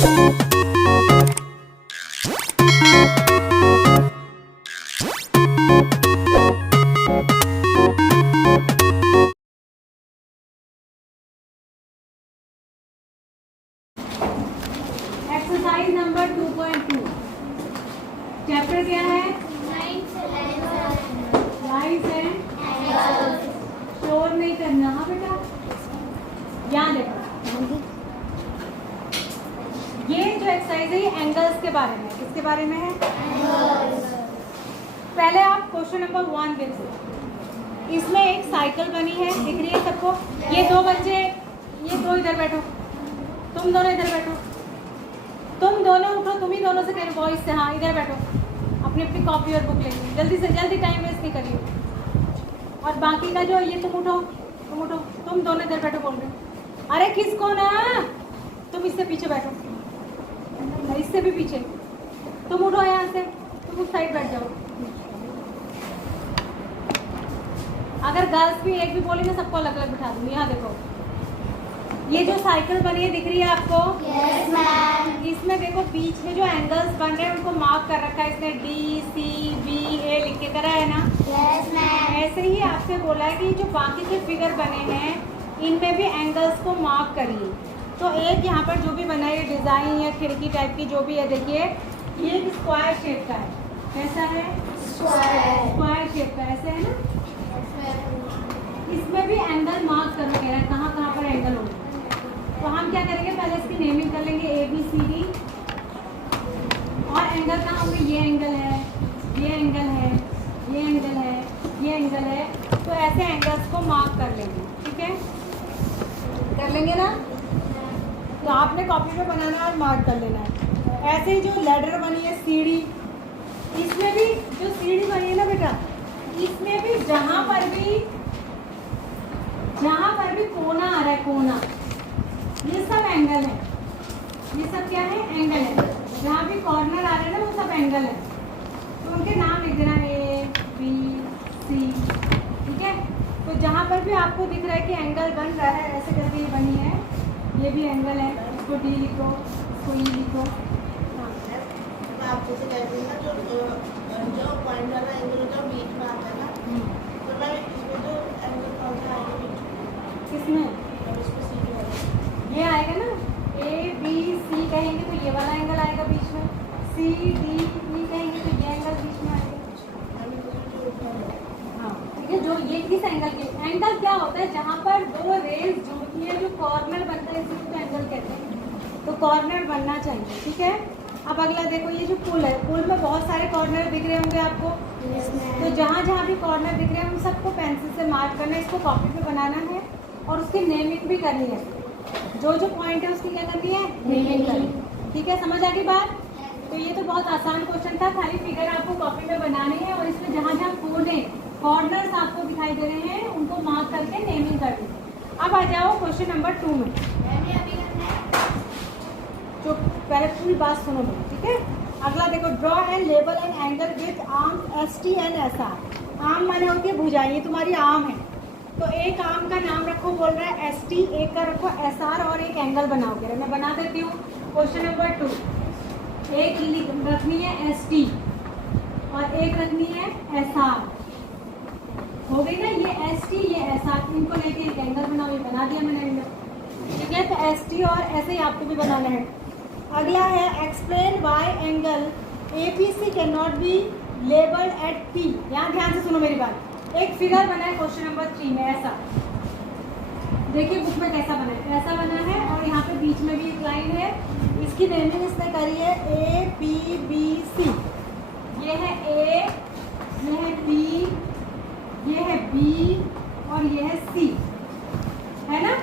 Exercise number 2.2 chapter क्या है? Lines है। शोर नहीं करना। हाँ बेटा, यहाँ देखो, ये जो एक्सरसाइज है ये एंगल्स के बारे में। किसके बारे में है? पहले आप क्वेश्चन नंबर 1 देखो। इसमें एक साइकिल बनी है, दिख रही है सबको? ये दो बच्चे, ये दो इधर बैठो, तुम दोनों इधर बैठो, तुम दोनों उठो, तुम ही दोनों से कह रहे वॉइस से, हाँ इधर बैठो, अपनी अपनी कॉपी और बुक लेंगे, जल्दी से जल्दी, टाइम वेस्ट नहीं करिए। और बाकी का जो ये तुम उठो, तुम उठो, तुम दोनों इधर बैठो बोल रहे। अरे किसको ना, तुम इससे पीछे बैठो, इससे भी पीछे, तुम उठो यहाँ से, तुम उस साइड बैठ जाओ। अगर गर्ल्स भी एक भी बोलेंगे सबको अलग अलग बिठा दूंगी। यहाँ देखो, ये जो साइकिल बनी है दिख रही है आपको? Yes ma'am. इसमें देखो बीच में जो एंगल्स बन रहे हैं उनको मार्क कर रखा है इसने, डी सी बी ए लिख के करा है ना? Yes ma'am. ऐसे ही आपसे बोला है कि जो बाकी के फिगर बने हैं इनमें भी एंगल्स को मार्क करिए। तो एक यहाँ पर जो भी बना है डिज़ाइन या खिड़की टाइप की जो भी है, देखिए ये एक स्क्वायर शेप का है। कैसा है? स्क्वायर शेप का, ऐसे है ना? इसमें भी एंगल मार्क करो कह रहा है, कहाँ कहाँ पर एंगल होगा। तो हम क्या करेंगे, पहले इसकी नेमिंग कर लेंगे ए बी सी डी। और एंगल कहाँ होंगे? ये एंगल है, ये एंगल है, ये एंगल है, ये एंगल है। तो ऐसे एंगल्स को मार्क कर लेंगे, ठीक है? कर लेंगे ना? तो आपने कॉपी पे बनाना है और मार्क कर लेना है। ऐसे ही जो लैडर बनी है, सीढ़ी, इसमें भी जो सीढ़ी बनी है ना बेटा, इसमें भी जहाँ पर भी कोना आ रहा है, कोना, ये सब एंगल है। ये सब क्या है? एंगल है। जहाँ भी कॉर्नर आ रहे हैं ना वो सब एंगल है। तो उनके नाम लिख देना, ए बी सी, ठीक है? तो जहाँ पर भी आपको दिख रहा है कि एंगल बन रहा है, ऐसे करके ये बनी है, ये भी एंगल है, इसको डी लिखो, इसको ई लिखो। आप जैसे कहते हैं ना, जो पॉइंट वाला एंगल होता है बीच में आता है ना, तो मैं इसमें जो एंगल कौन सा आएगा बीच में? किसमें? और इसमें सी वाला ये आएगा ना, ए बी सी कहेंगे तो ये वाला एंगल आएगा बीच में, सी डी ई कहेंगे तो ये एंगल बीच में आएगा। हाँ ठीक है, जो ये किस एंगल के, एंगल क्या होता है? जहाँ पर दो रेज जुड़ती है, जो कॉर्नर बनता है, इसी को एंगल कहते हैं। तो कॉर्नर बनना चाहिए, ठीक है? अब अगला देखो, ये जो पुल है, पुल में बहुत सारे कॉर्नर दिख रहे होंगे आपको। तो जहाँ जहाँ भी कॉर्नर दिख रहे हैं उन सबको पेंसिल से मार्क करना है, इसको कॉपी पे बनाना है और उसकी नेमिंग भी करनी है। जो जो पॉइंट है उसकी क्या करनी है? नेमिंग करनी, ठीक है? समझ आ गई बात? तो ये तो बहुत आसान क्वेश्चन था, खाली फिगर आपको कॉपी पे बनानी है और इसमें जहाँ जहाँ कोने कॉर्नर्स आपको दिखाई दे रहे हैं उनको मार्क करके नेमिंग करनी है। अब आ जाओ क्वेश्चन नंबर 2 में। जो पहले पूरी बात सुनो मेरी, ठीक है? अगला देखो, draw and label and angle with arm S T and S R. Arm माने होती है भुजाएं, ये तुम्हारी आर्म है, तो एक आर्म का नाम रखो, बोल रहा है एस टी, एक का रखो एस आर और एक एंगल बनाओ। कह रहे मैं बना देती हूँ। क्वेश्चन नंबर 2, एक रखनी है एस टी और एक रखनी है एस आर। हो गई ना? ये एस टी, ये एस आर, इनको लेके एक एंगल बनाओ। ये बना दिया मैंने एंगल, ठीक है? तो एस टी और ऐसे ही आपको भी बनाना है। अगला है explain why angle A P C can not be labelled at P. यहाँ ध्यान से सुनो मेरी बात। एक फिगर बना है क्वेश्चन नंबर 3 में, ऐसा देखिए बुक में कैसा बना है, ऐसा बना है और यहाँ पे बीच में भी एक लाइन है। इसकी नेमिंग इसने करी है ए पी बी सी। ये है ए, ये है बी, ये है बी और ये है सी, है ना?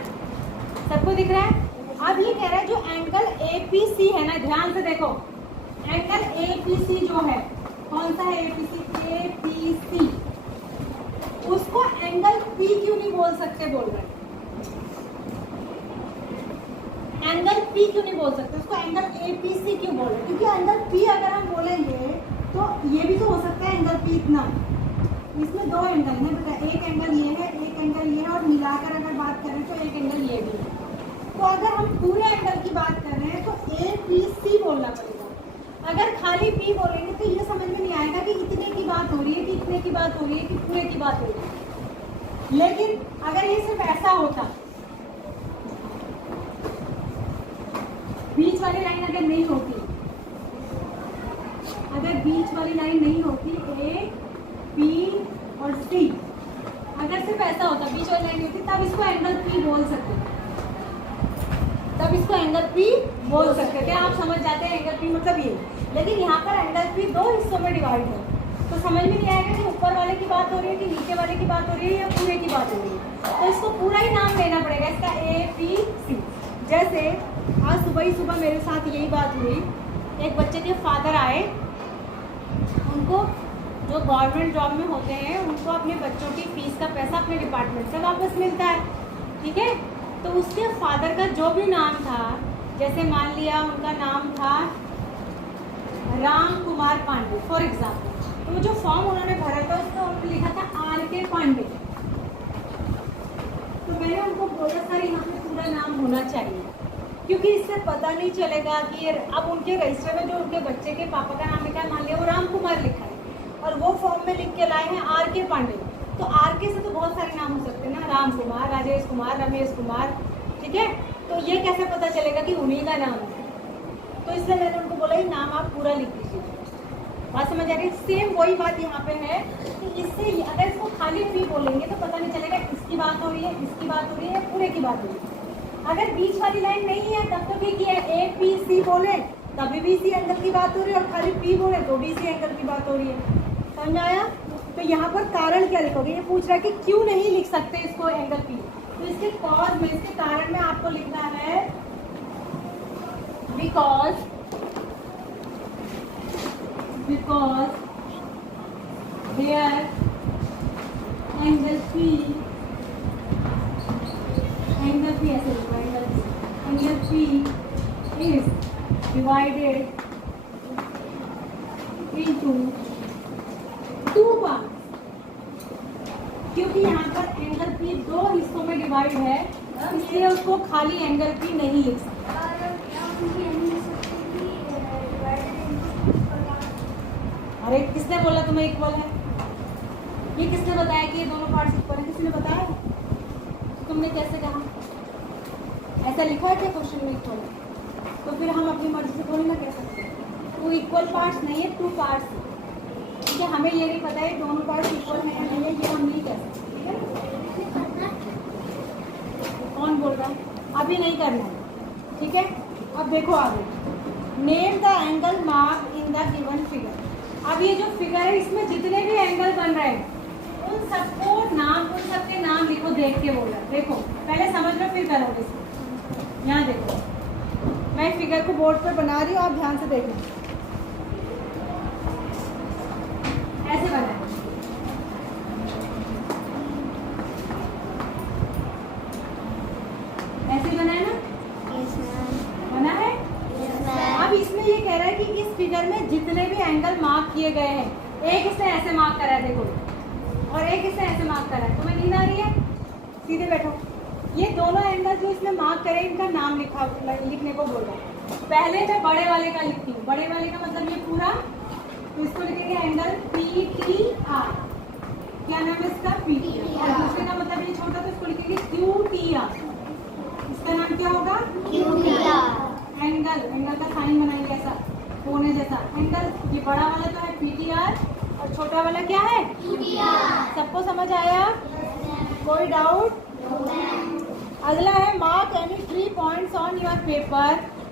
सबको दिख रहा है? अब ये कह रहा है जो एंगल ए पी सी है ना, ध्यान से देखो, एंगल ए पी सी जो है, कौन सा है ए पी सी? ए पी सी, उसको एंगल पी क्यों नहीं बोल सकते? बोल रहे हैं एंगल पी क्यों नहीं बोल सकते, उसको एंगल ए पी सी क्यों बोल रहे? क्योंकि एंगल पी अगर हम बोलेंगे तो ये भी तो हो सकता है एंगल पी इतना। इसमें दो एंगल है बेटा, एक एंगल ये है, एक एंगल ये है, और मिलाकर अगर बात करें तो एक एंगल ये भी है। तो अगर हम पूरे एंगल की बात कर रहे हैं तो ए पी खाली पी बोलेंगे तो ये समझ में नहीं आएगा कि इतने की बात हो रही है कि इतने की बात हो रही है कि पूरे की बात हो रही है। लेकिन अगर ये सिर्फ ऐसा होता, बीच वाली लाइन अगर नहीं होती, अगर बीच वाली लाइन नहीं होती ए पी और सी, अगर सिर्फ ऐसा होता, बीच वाली लाइन होती, तब इसको एंगल पी बोल सकते थे, तब इसको एंगल पी बोल सकते थे। आप समझ जाते हैं एंगल पी मतलब ये। लेकिन यहाँ पर एंगल पी दो हिस्सों में डिवाइड है, तो समझ में नहीं आएगा कि ऊपर वाले की बात हो रही है कि नीचे वाले की बात हो रही है या पूरे की बात हो रही है। तो इसको पूरा ही नाम लेना पड़ेगा इसका, ए पी सी। जैसे आज सुबह ही सुबह मेरे साथ यही बात हुई, एक बच्चे के फादर आए, उनको जो गवर्नमेंट जॉब में होते हैं उनको अपने बच्चों की फीस का पैसा अपने डिपार्टमेंट से वापस मिलता है, ठीक है। तो उसके फादर का जो भी नाम था, जैसे मान लिया उनका नाम था राम कुमार पांडे फॉर एग्जाम्पल, तो वो जो फॉर्म उन्होंने भरा था उसमें उन्होंने लिखा था आर के पांडे। तो मैंने उनको बोला सर यहाँ पे पूरा नाम होना चाहिए, क्योंकि इससे पता नहीं चलेगा कि ये अब उनके रजिस्टर में जो उनके बच्चे के पापा का नाम लिखा है, मान लिया वो राम कुमार लिखा है और वो फॉर्म में लिख के लाए हैं आर के पांडे, तो आर के से तो बहुत सारे नाम हो सकते हैं ना, राम कुमार, राजेश कुमार, रमेश कुमार, ठीक है। तो ये कैसे पता चलेगा कि उन्हीं का नाम है? तो इसलिए मैंने उनको बोला ये नाम आप पूरा लिख दीजिए। बात समझ आ रही है? सेम वही बात यहाँ पे है कि इससे अगर इसको खाली पी बोलेंगे तो पता नहीं चलेगा इसकी बात हो रही है, इसकी बात हो रही है, पूरे की बात हो रही है। अगर बीच वाली लाइन नहीं है तब तो ठीक है, ए पी सी बोले तभी भी सी एंगल की बात हो रही है, और खाली पी बोले तो भी सी एंगल की बात हो रही है। समझ में आया? तो यहाँ पर कारण क्या लिखोगे? ये पूछ रहा है कि क्यों नहीं लिख सकते इसको एंगल पी, तो इसके कॉज में, इसके कारण में आपको लिखना है बिकॉज देयर एंगल पी ऐसे लिखो, angle P is divided into two parts, क्योंकि यहाँ पर एंगल पी दो हिस्सों में डिवाइड है, इसलिए उसको खाली एंगल पी नहीं लिख सकते। अरे किसने बोला तुम्हें इक्वल है? ये किसने बताया कि ये दोनों पार्ट्स इक्वल है? किसने बताया? तुमने कैसे कहा? ऐसा लिखा है क्या क्वेश्चन में इक्वल है? तो फिर हम अपनी मर्जी से थोड़ी ना कह सकते हैं। तो इक्वल पार्ट्स नहीं है, टू पार्ट्स है, ठीक है। हमें ये नहीं पता है दोनों पार्ट्स इक्वल है या नहीं है, ये हम नहीं कह सकते, ठीक है। कौन बोल रहा है? अभी नहीं करना है, ठीक है। अब देखो आगे, name the angle mark in the given figure. अब ये जो फिगर है इसमें जितने भी एंगल बन रहे हैं उन सबको नाम, उन सबके नाम लिखो, देख के बोला। देखो पहले समझ लो फिर करोगे इसको। यहाँ देखो, मैं फिगर को बोर्ड पर बना रही हूँ, आप ध्यान से देखना। ऐसे बना है, ऐसे बना है ना? बना है। अब इसमें ये कह रहा है कि इस फिगर में जितने भी एंगल मार्क किए गए हैं, एक इसने ऐसे मार्क करा है देखो, और एक इसने ऐसे मार्क करा है। तुम्हें नींद आ रही है? सीधे बैठो। ये दोनों एंगल जो इसने मार्क करे इनका नाम लिखने को बोल रहा है। पहले मैं बड़े वाले का लिखती हूँ, बड़े वाले का मतलब ये पूरा, तो इसको लिखेंगे एंगल पी टी आर। क्या नाम है इसका? P T R. और दूसरे का मतलब ये छोटा, तो इसको लिखेंगे क्यू टी आर। इसका नाम क्या होगा? Q T are. Angle, angle का साइन बनाएंगे ऐसा कोने जैसा। एंगल ये बड़ा वाला तो है पी टी आर, और छोटा वाला क्या है? Q T R. सबको समझ आया? कोई डाउट? अगला है mark any 3 points on your paper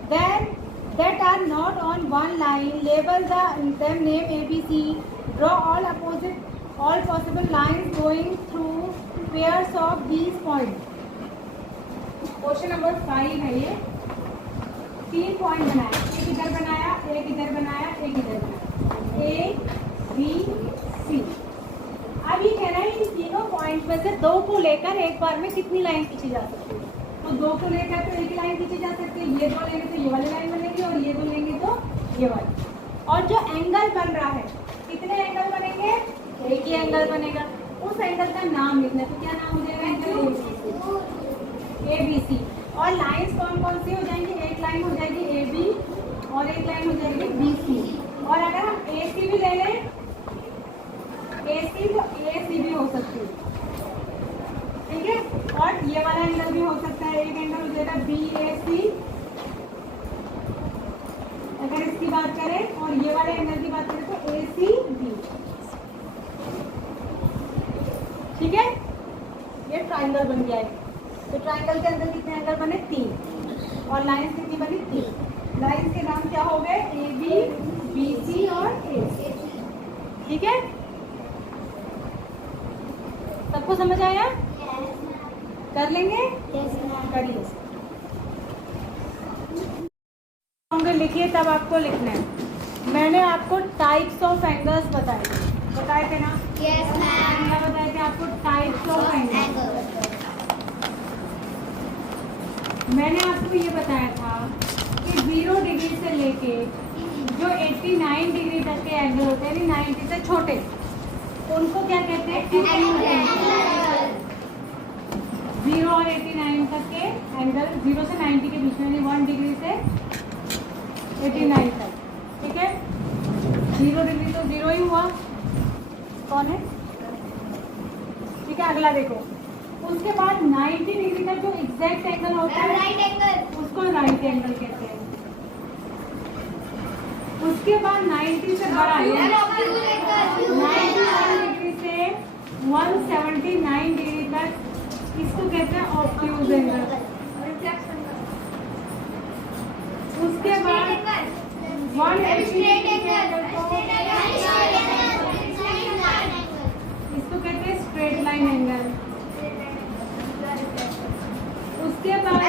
then that are not on one line, label them name ABC, draw all possible lines going through pairs of these points. Question number 5 है ये। 3 point बनाया, एक इधर बनाया, एक इधर बनाया, एक इधर बनाया, A B C। अब ये कह रहा है इन तीनों पॉइंट में से 2 को लेकर एक बार में कितनी लाइन खींची जा सकती है? तो 2 को लेकर तो एक लाइन खींची जा सकती है, ये 2 लेंगे तो ये वाली लाइन बनेगी, और ये 2 लेंगे तो ये वाली। और जो एंगल बन रहा है, कितने एंगल बनेंगे? एक ही एंगल बनेगा। उस एंगल का नाम लिखना है, तो क्या नाम हो जाएगा? A B C. और लाइंस कौन कौन सी हो जाएंगी? एक लाइन हो जाएगी ए बी और एक लाइन हो जाएगी बी सी। और अगर हम AC भी ले लें, AC तो AC भी हो सकती है, ठीक है। और ये वाला एंगल भी हो सकता है, एक एंगल हो जाएगा BAC अगर इसकी बात करें, और ये वाले एंगल की बात करें तो ACB, ठीक है। ये ट्राइंगल बन गया है। तो ट्राइंगल के अंदर कितने एंगल बने? 3, और लाइंस कितनी बनी? 3। लाइंस के नाम क्या हो गए? AB, BC और AC, ठीक है। सबको समझ आया? कर लेंगे? करिए। होंगे लिखिए, तब आपको लिखना है। मैंने आपको टाइप्स ऑफ एंगल्स बताए थे ना? Yes ma'am. क्या बताए थे आपको? Types of angles. मैंने आपको ये बताया था कि 0 डिग्री से लेके जो 89 डिग्री तक के एंगल होते हैं, 90 से छोटे, उनको क्या कहते हैं? 0 और 89 तक के एंगल, 0 से 90 के बीच में, 1 डिग्री से 89 तक, ठीक है। 0 डिग्री तो 0 ही हुआ, कौन है? ठीक है, अगला देखो। उसके बाद 90 डिग्री का जो एग्जैक्ट एंगल होता है, राइट एंगल, उसको राइट एंगल कहते हैं। उसके बाद 90 से बड़ा है, 91 डिग्री से 179 डिग्री तक, इसको कहते हैं ऑब्ट्यूज एंगल। उसके बाद 180 डिग्री के एंगल को इसको कहते हैं स्ट्रेट लाइन एंगल। उसके बाद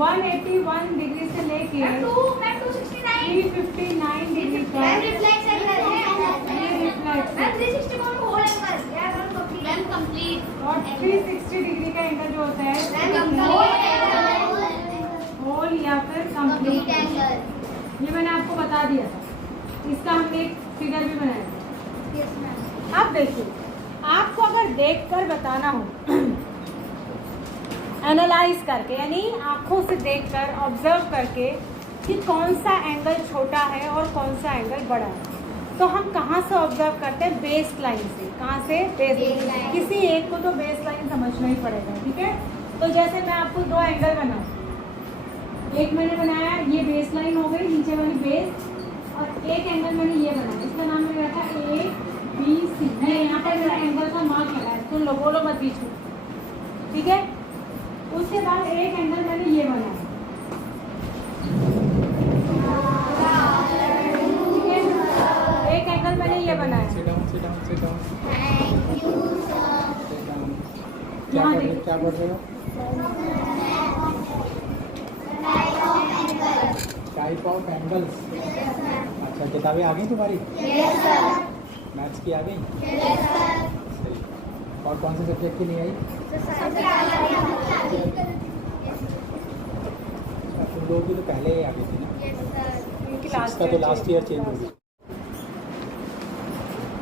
181 डिग्री से लेके 359 डिग्री तक ये रिफ्लेक्स और 360 डिग्री का एंगल जो होता है होल या फिर कंप्लीट एंगल, ये मैंने आपको बता दिया था। इसका हमने एक फिगर भी बनाया था। अब देखिए, आपको अगर देखकर बताना हो, एनालाइज करके, यानी आंखों से देखकर, ऑब्जर्व करके कि कौन सा एंगल छोटा है और कौन सा एंगल बड़ा है, तो हम कहाँ से ऑब्जर्व करते हैं? बेस लाइन से। कहाँ से? Base line. किसी एक को तो बेस लाइन समझना ही पड़ेगा, ठीक है। तो जैसे मैं आपको 2 एंगल बनाऊँ, एक मैंने बनाया, ये बेस लाइन हो गई, नीचे वाली बेस, और एक एंगल मैंने ये बनाया, इसका नाम मैंने रखा ABC। मैं यहाँ पर मेरा एंगल का मार्क लगा है, सुन लो, बोलो मत बीच में, ठीक है। उसके बाद एक एंगल मैंने ये बनाया, ठीक है। एक एंगल मैंने ये बनाया, यहाँ देखिए, क्या पढ़ रहे हो? Type of angles. अच्छा, किताबें आ गई तुम्हारी? मैथ्स की आ गई? सही। और कौन से सब्जेक्ट की नहीं आई? तुम लोगों की तो पहले ही आ गई थी ना? इसका तो लास्ट ईयर चेंज हो गई।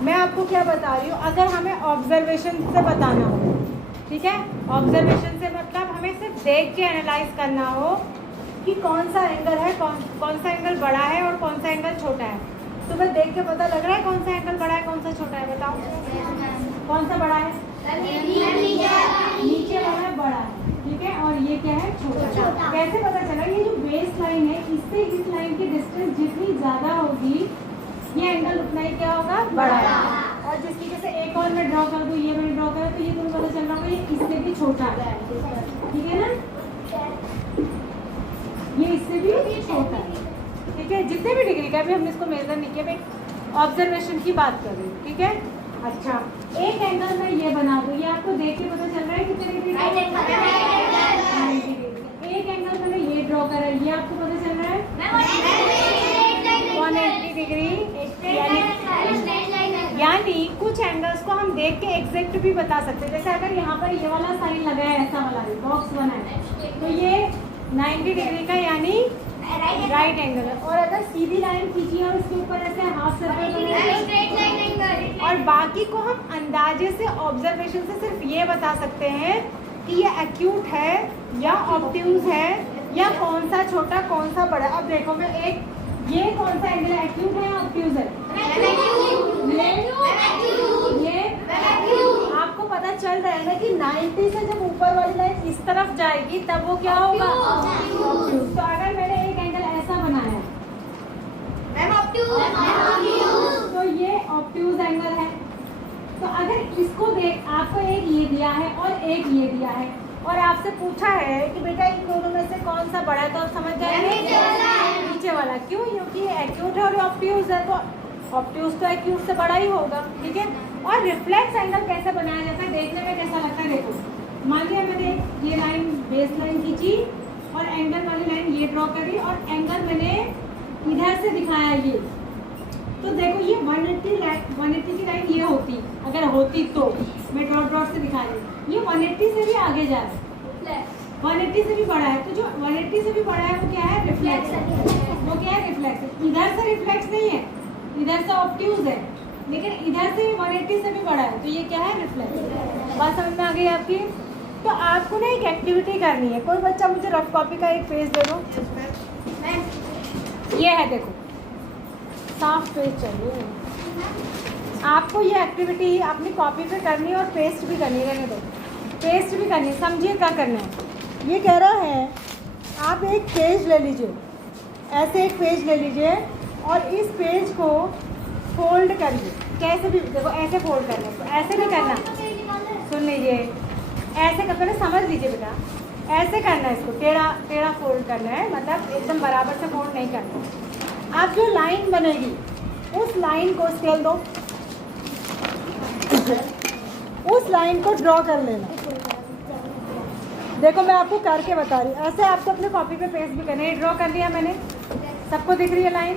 मैं आपको क्या बता रही हूँ, अगर हमें ऑब्जर्वेशन से बताना हो, ठीक है, ऑब्जर्वेशन से मतलब हमें सिर्फ देख के एनालाइज करना हो कि कौन सा एंगल है, कौन सा एंगल बड़ा है और कौन सा एंगल छोटा है, तो मैं देख के पता लग रहा है कौन सा एंगल बड़ा है, कौन सा छोटा है? बताओ, कौन सा बड़ा है? नीचे वाला बड़ा है, ठीक है, और ये क्या है? छोटा। कैसे पता चला? ये जो बेस लाइन है, इससे इस लाइन की डिस्टेंस जितनी ज़्यादा होगी, ये एंगल उतना ही क्या होगा? बड़ा है। और जिसकी जैसे एक और मैं ड्रॉ कर दूँ, ये मैंने ड्रॉ करा, तो ये तुम्हें पता चल रहा होगा ये इससे भी छोटा है, ठीक है ना? ये इससे भी छोटा है, ठीक है। जितने भी डिग्री का, भी हमने इसको मेजर नहीं किया, मैं ऑब्जर्वेशन की बात कर रही हूँ, ठीक है। अच्छा, एक एंगल मैं ये बना दूँ, ये आपको देख के पता चल रहा है कितने डिग्री का? 90 डिग्री। एक एंगल मैंने ये ड्रॉ करा है, ये आपको पता चल रहा है 180 डिग्री। यानी कुछ एंगल्स को हम देख के एग्जैक्ट भी बता सकते हैं। जैसे अगर यहाँ पर ये वाला साइन लगा है, ऐसा वाला बॉक्स बना है, तो ये 90 डिग्री का यानी राइट एंगल है। और अगर सीधी लाइन खींची और उसके ऊपर ऐसे हाफ सर्कल बने, और बाकी को हम अंदाजे से, ऑब्जर्वेशन से सिर्फ ये बता सकते हैं कि ये एक्यूट है या ऑब्ट्यूज है, या कौन सा छोटा कौन सा बड़ा। अब देखो, मैं एक ये कौन सा एंगल है? एक्यूट है या ऑब्ट्यूज है? ये आपको पता चल रहा है ना कि 90 से जब ऊपर वाली लाइन इस तरफ जाएगी तब वो क्या होगा? ऑब्ट्यूज। तो अगर मैंने एक एंगल ऐसा बनाया तो ये ऑब्ट्यूज एंगल है। तो अगर इसको देख, आपको एक ये दिया है और एक ये दिया है और आपसे पूछा है कि बेटा इन दोनों में से कौन सा बड़ा है, तो आप समझ जाएंगे नीचे वाला। क्यों? क्योंकि एक्यूट है और ऑब्ट्यूज है, तो ऑब्ट्यूज तो एक्यूट से बड़ा ही होगा। ठीक है। और रिफ्लेक्स एंगल कैसे बनाया जाता है, देखने में कैसा लगता है? देखो, मान लिया मैंने ये लाइन बेस लाइन खींची और एंगल वाली लाइन ये ड्रॉ करी और एंगल मैंने इधर से दिखाया ये, तो देखो ये 180 की लाइन ये होती, अगर होती तो मैं डॉट डॉट से दिखा रही हूँ, ये 180 से भी आगे जा रहा है, 180 से भी बड़ा है। तो जो 180 से भी बड़ा है वो क्या है? रिफ्लेक्स है। वो क्या है? रिफ्लेक्स है। इधर से रिफ्लेक्स नहीं है, इधर से ऑब्ट्यूज है, लेकिन इधर से 180 से भी बड़ा है, तो ये क्या है? रिफ्लेक्स। बात समझ में आ गई आपकी? तो आपको ना एक एक्टिविटी करनी है। कोई बच्चा मुझे रफ कॉपी का एक पेज दे दो। ये है, देखो साफ पेज चाहिए आपको। ये एक्टिविटी अपनी कॉपी पे करनी है और पेस्ट भी करनी है। रहने दो, पेस्ट भी करनी है। समझिए क्या करना है। ये कह रहा है आप एक पेज ले लीजिए, ऐसे एक पेज ले लीजिए और इस पेज को फोल्ड करिए। कैसे भी देखो, ऐसे फोल्ड करना है, ऐसे नहीं करना। सुन लीजिए, ऐसे कर, पहले समझ लीजिए बेटा, ऐसे करना है इसको, टेढ़ा टेढ़ा फोल्ड करना है, मतलब एकदम बराबर से फोल्ड नहीं करना। आप जो लाइन बनेगी उस लाइन को स्केल दो, उस लाइन को ड्रॉ कर लेना। देखो मैं आपको करके बता रही हूँ, ऐसे आपको अपने कॉपी पे पेस्ट भी करना है। ड्रॉ कर लिया मैंने, सबको दिख रही है लाइन?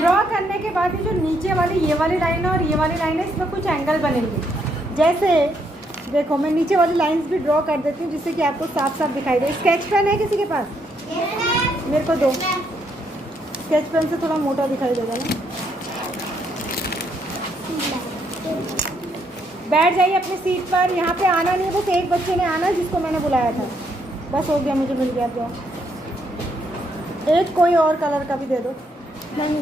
ड्रॉ करने के बाद ये जो नीचे वाली ये वाली लाइन है और ये वाली लाइन है, इसमें कुछ एंगल बनेंगे। जैसे देखो मैं नीचे वाली लाइंस भी ड्रॉ कर देती हूँ जिससे कि आपको साफ साफ दिखाई दे। स्केच पेन है किसी के पास? मेरे को दो। स्केच पेन से थोड़ा मोटा दिखाई देगा ना। बैठ जाइए अपनी सीट पर। यहाँ पे आना नहीं है, बस एक बच्चे ने आना जिसको मैंने बुलाया था। बस हो गया, मुझे मिल गया। आप जाओ, एक कोई और कलर का भी दे दो। नहीं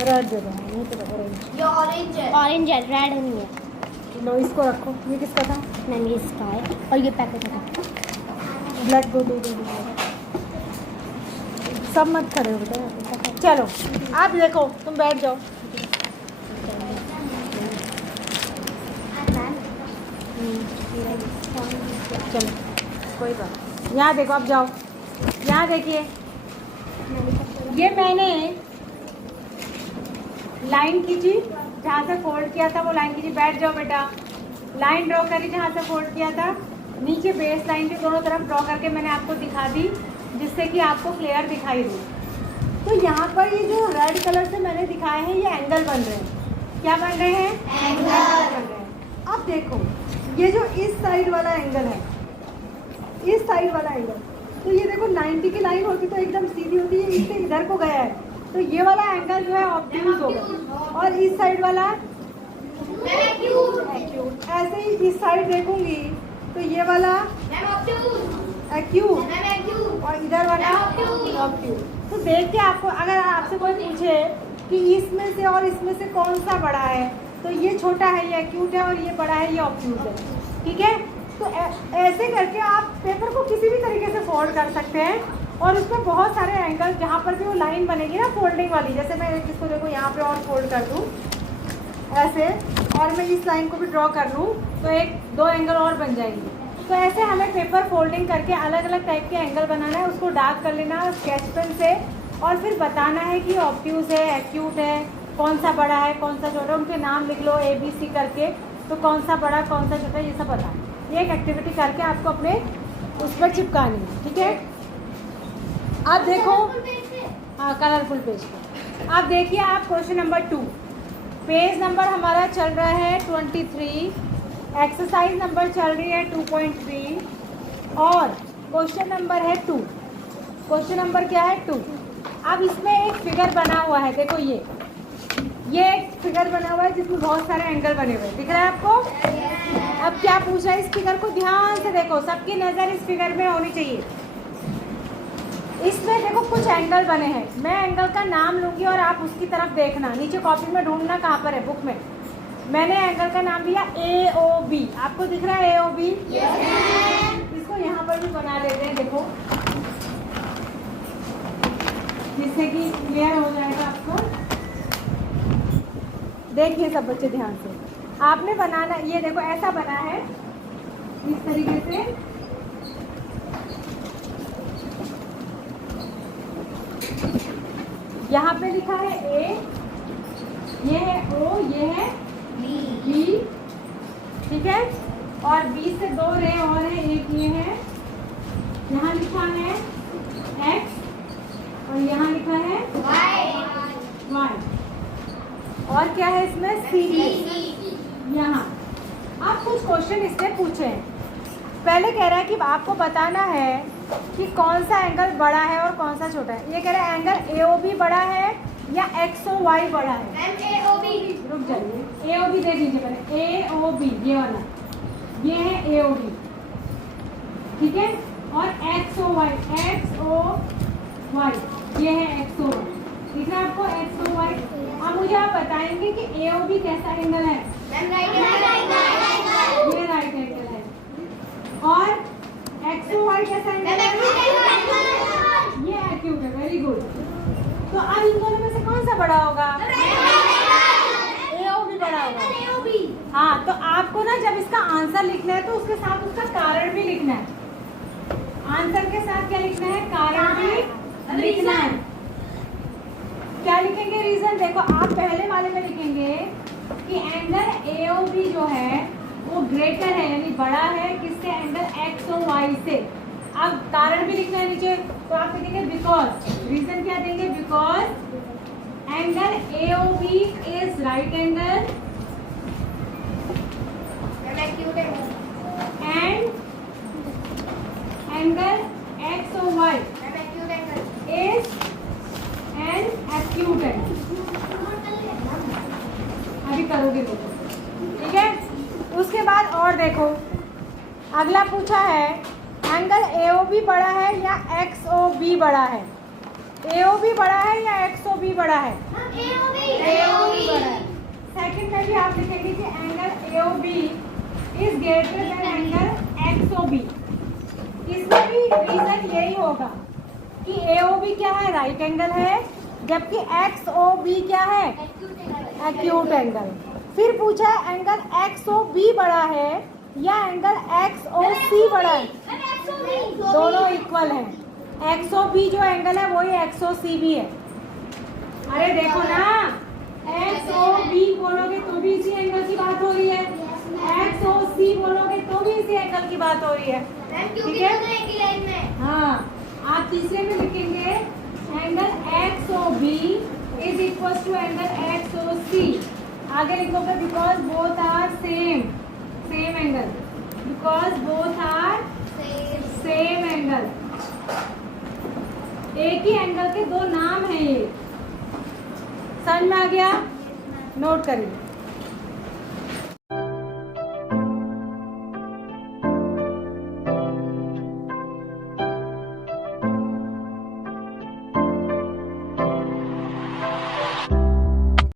रेड दे दो। नहीं तो ऑरेंज। ये ऑरेंज है। ऑरेंज है, रेड नहीं है। लो इसको रखो। ये किसका था? नहीं, ये इसका है और ये पैकेट है। ब्लैक दो दो दो दो। सब मत खड़े हो बेटा। चलो आप देखो, तुम बैठ जाओ। चलो कोई बात। यहाँ देखो, आप जाओ। यहाँ देखिए, ये मैंने लाइन खींची, जहाँ से फोल्ड किया था वो लाइन खींची। बैठ जाओ बेटा। लाइन ड्रॉ करी जहाँ से फोल्ड किया था, नीचे बेस लाइन भी दोनों तरफ ड्रॉ करके मैंने आपको दिखा दी, जिससे कि आपको क्लियर दिखाई दे। तो यहाँ पर ये जो रेड कलर से मैंने दिखाए हैं, ये एंगल बन रहे हैं। क्या बन रहे हैं? एंगल बन रहे हैं। अब देखो, ये जो इस साइड वाला एंगल है, इस साइड वाला एंगल, तो ये देखो 90 की लाइन होती तो एकदम सीधी होती है, इससे इधर को गया है, तो ये वाला एंगल जो है ऑब्ट्यूज होगा। और इस साइड वाला एक्यूट। ऐसे ही इस साइड देखूंगी तो ये वाला एक्यूट और इधर वाला ऑब्ट्यूज। तो देख के आपको, अगर आपसे कोई पूछे कि इसमें से और इसमें से कौन सा बड़ा है, तो ये छोटा है, ये एक्यूट है, और ये बड़ा है, ये ऑब्ट्यूज है। ठीक है। तो ऐसे करके आप पेपर को किसी भी तरीके से फोल्ड कर सकते हैं और उसमें बहुत सारे एंगल, जहाँ पर भी वो लाइन बनेगी ना फोल्डिंग वाली, जैसे मैं इसको देखो यहाँ पे और फोल्ड कर दूँ ऐसे, और मैं इस लाइन को भी ड्रॉ कर लूँ, तो एक दो एंगल और बन जाएंगे। तो ऐसे हमें पेपर फोल्डिंग करके अलग अलग टाइप के एंगल बनाना है, उसको डार्क कर लेना स्केच पेन से, और फिर बताना है कि ऑब्ट्यूज है, एक्यूट है, कौन सा बड़ा है, कौन सा छोटा, उनके नाम लिख लो ABC करके, तो कौन सा बड़ा कौन सा छोटा, ये सब बताना। ये एक एक्टिविटी करके आपको अपने उस पर चिपकानी है। ठीक है। आप देखो, हाँ कलरफुल पेज पर आप देखिए। आप क्वेश्चन नंबर 2, पेज नंबर हमारा चल रहा है 23, एक्सरसाइज नंबर चल रही है 2.3 और क्वेश्चन नंबर है 2। क्वेश्चन नंबर क्या है? 2। अब इसमें एक फिगर बना हुआ है, देखो ये एक फिगर बना हुआ है जिसमें बहुत सारे एंगल बने हुए हैं, दिख रहा है आपको? अब क्या पूछ रहा है, इस फिगर को ध्यान से देखो, सबकी नज़र इस फिगर में होनी चाहिए। इसमें देखो कुछ एंगल बने हैं, मैं एंगल का नाम लूँगी और आप उसकी तरफ देखना, नीचे कॉपी में ढूंढना कहाँ पर है बुक में। मैंने एंगल का नाम लिया AOB, आपको दिख रहा है AOB? इसको यहाँ पर भी बना लेते हैं, देखो, जिससे कि क्लियर हो जाएगा आपको। देखिए सब बच्चे ध्यान से, आपने बनाना, ये देखो ऐसा बना है इस तरीके से, यहाँ पे लिखा है A, ये है O, ये है B, ठीक है, और B से 2 रे और है, एक ये है, यहाँ लिखा है X और यहाँ लिखा है Y, और क्या है इसमें C, यहाँ। आप कुछ क्वेश्चन इसमें पूछे हैं, पहले कह रहा है कि आपको बताना है कि कौन सा एंगल बड़ा है और कौन सा छोटा है। ये कह रहा है एंगल AOB बड़ा है या XOY बड़ा है। रुक जाइए, AOB देख लीजिए पहले, AOB ये वाला, ये है AOB, ठीक है, और XOY ये है XOY, ठीक है आपको XOY। अब मुझे आप बताएंगे कि AOB कैसा एंगल है? ये राइट एंगल है, और XOY कैसा एंगल है? ये एक्यूट है, वेरी गुड। तो अब इन दोनों में से कौन सा बड़ा होगा? AOB बड़ा होगा। हाँ, तो आपको ना जब इसका आंसर लिखना है तो उसके साथ उसका कारण भी लिखना है। आंसर के साथ क्या लिखना है? कारण भी लिखना है। क्या लिखेंगे? रीजन। देखो आप पहले वाले में लिखेंगे कि एंगल AOB जो है वो ग्रेटर है, यानी बड़ा है किससे? एंगल XOY से। अब कारण भी लिखना है नीचे, तो आप लिखेंगे बिकॉज। रीजन क्या देंगे? Because angle AOB is right angle and angle XOY is an acute angle. अभी करोगे देखो, ठीक है। उसके बाद और देखो, अगला पूछा है एंगल AOB बड़ा है या XOB बड़ा है? AOB बड़ा है या XOB बड़ा है? AOB बड़ा है। सेकंड में भी आप लिखेंगे कि angle AOB is greater than angle XOB। इसमें भी रीजन यही होगा कि AOB क्या है? राइट एंगल है, जबकि XOB क्या है? Acute angle. फिर पूछा है एंगल XOB बड़ा है या एंगल XOC बड़ा है? दोनों इक्वल हैं। XOB जो एंगल है वही XOC भी है। अरे देखो ना, XOB बोलोगे तो भी इसी एंगल की बात हो रही है, XOC बोलोगे तो भी इसी एंगल की बात हो रही है, ठीक है। हाँ, आप तीसरे में लिखेंगे angle XOB is equal to angle XOC। आगे लिखोगे because both are same angle, because both are same angle. एक ही एंगल के दो नाम हैं ये। समझ में आ गया? नोट करिए।